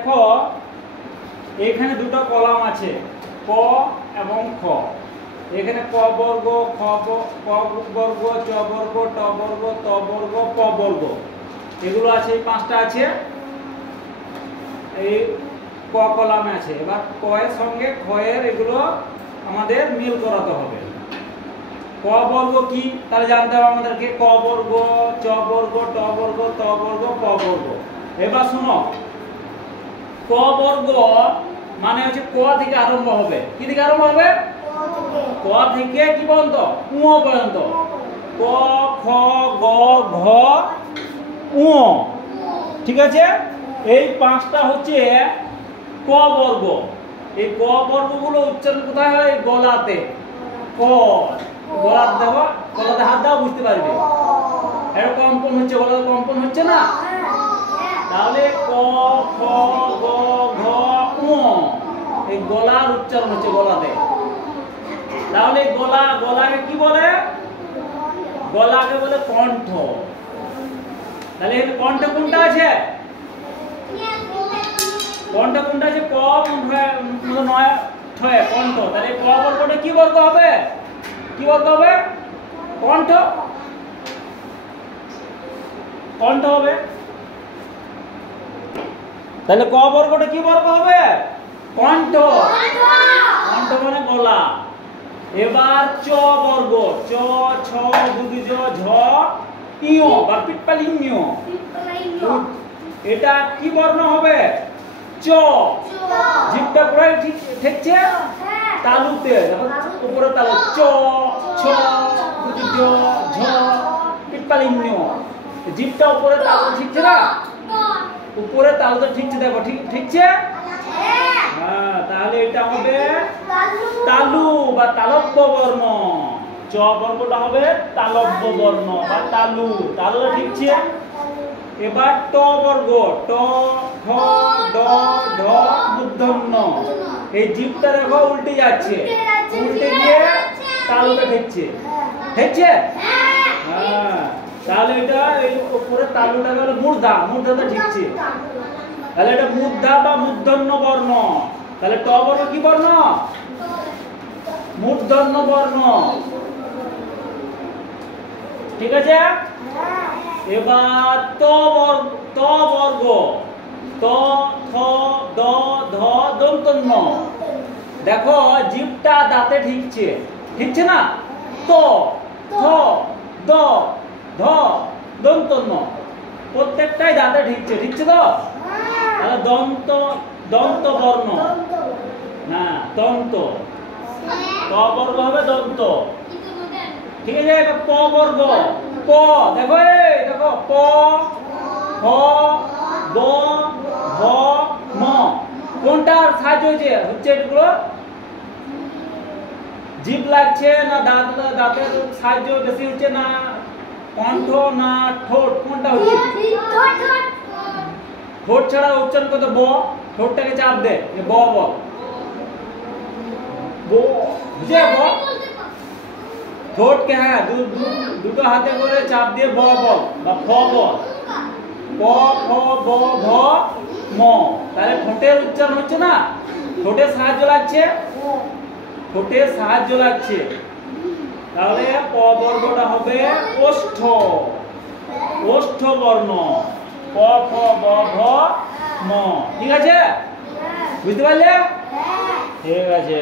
দেখো এখানে দুটো কলাম আছে, ক এবং খ। এখানে ক বর্গ, খ বর্গ, চ বর্গ, ট বর্গ, ত বর্গ, প বর্গ, এগুলো আছে, এই পাঁচটা আছে এই ক কলামে আছে। এবার ক এর সঙ্গে খ এর এগুলো আমাদের মিল করাতে হবে। ক বর্গ কি তাহলে জানতে হবে আমাদেরকে, ক বর্গ, চ বর্গ, ট বর্গ, ত বর্গ, প বর্গ। এবার শুনো, ক বর্গ মানে হচ্ছে ক থেকে আরম্ভ হবে। কি থেকে আরম্ভ হবে? ক থেকে কি পর্যন্ত? উ পর্যন্ত। ক, খ, গ, ঘ, উ। ঠিক আছে, এই পাঁচটা হচ্ছে ক বর্গ। এই ক বর্গগুলো উচ্চারণ কোথায় হয়? গলাতে। ক গলাতে দেখো, গলাতে হাত দাও, বুঝতে পারবে। এটা কম্পন হচ্ছে, গলাতে কম্পন হচ্ছে না? তাহলে ক, খ, গ, ঘ, উ, এই গলার উচ্চারণ হচ্ছে গলাতে। তাহলে গলাকে কি বলে? গলাকে বলে কণ্ঠ। তাহলে এখানে কণ্ঠ কোনটা আছে? কণ্ঠ কোনটা আছে? ক নয় ছয় কণ্ঠ। তাহলে ক বর্গটা কি বর্গ হবে? কি বর্গ হবে? কণ্ঠ। কণ্ঠ হবে। তাহলে ক বর্গটা কি বর্গ হবে? কণ্ঠ। কণ্ঠ মানে গলা। এবার চ বর্গ, চ, ছ, দুদি জ, ঝ, ইয় বা পিপ্পালিঙ্গ। এটা কি বর্ণ হবে? চ। জিভটা পুরাই ঠিক ঠেকছে তালুতে, উপরে তালু। চ, ছ, দুদি জ, ঝ, পিপ্পালিঙ্গ। জিভটা উপরে তালু ঠিকছে না? উপরে তালুতে ঠিকছে, দেখো ঠিক ঠিকছে। হ্যাঁ, তাহলে এটা হবে তালু বা তালব্য বর্ণ। চ বর্গটা হবে তালব্য বর্ণ বা তালু। তালুটা ঠিকছে। এবার ট বর্গ, ট, ঠ, ড, ঢ, মূর্ধন্য। এই জিভটা দেখো উল্টে যাচ্ছে, উল্টে গিয়ে তালুটা ঠিকছে। ঠিকছে? হ্যাঁ, তাহলে এটা এই উপরে তালুটা হলো মূর্ধা, মূর্ধাটা ঠিকছে। তাহলে এটা মূর্ধা বা মূর্ধন্য বর্ণ। তাহলে ট বর্গ কি বর্ণ? মূর্ধন্য বর্ণ। ঠিক আছে? এবার ত বর্গ, ত, থ, দ, ধ, দন্তন্য। দেখো জিভটা দাঁতে ঠিকছে, ঠিকছে না? ত, থ, দ, ধ, দন্তন্য প্রত্যেকটাই দাঁতে ঠিকছে, ঠিকছে তো? তাহলে দন্ত বর্ণ না, দন্ত। ত বর্গ হবে দন্ত। ঠিক আছে? এবার প বর্গ, প, দেখো দেখো, প, হ, ব, ভ, ম। কোনটার সাহায্য হচ্ছে এগুলো? জিভ লাগছে না দাঁতের সাহায্য বেশি হচ্ছে, না কণ্ঠ না ঠোঁট? কোনটা হচ্ছে? ঠোঁট ছাড়া উচ্চারণ করতে ব, ঠোঁটটাকে চাপ দে, ব বল। বুঝে? ব ঠোঁটকে, হ্যাঁ, দুটো হাতে করে চাপ দিয়ে ব বল বা ফ বল। প, ফ, ব, ভ, ম। তাহলে ঠোঁটের উচ্চারণ হচ্ছে না? ঠোঁটের সাহায্য লাগছে, ঠোঁটের সাহায্য লাগছে। তাহলে প বর্গটা হবে ওষ্ঠ, ওষ্ঠ বর্ণ। প, ফ, ব, ভ, ম। ঠিক আছে? বুঝতে পারলে? ঠিক আছে।